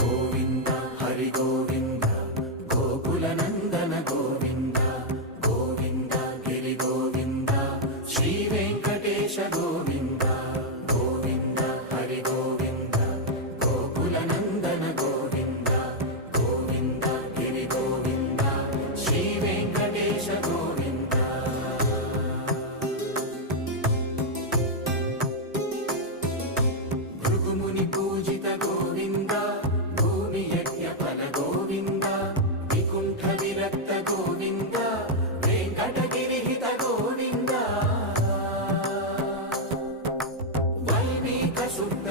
గోవింద హరి గోవింద గోకుల నందన గోవింద గోవింద గిరి గోవింద శ్రీ వెంకటేశ గోవింద గోవింద హరి గోవింద గోకుల నందన గోవింద గోవింద గిరి గోవింద శ్రీ వెంకటేశ గోవింద భృగుముని పూజిత గోవింద భూమి యజ్ఞ ఫల గోవింద వికుంఠ విరక్త గోవింద వెంకటగిరిహిత గోవింద వల్మీక శుద్ధ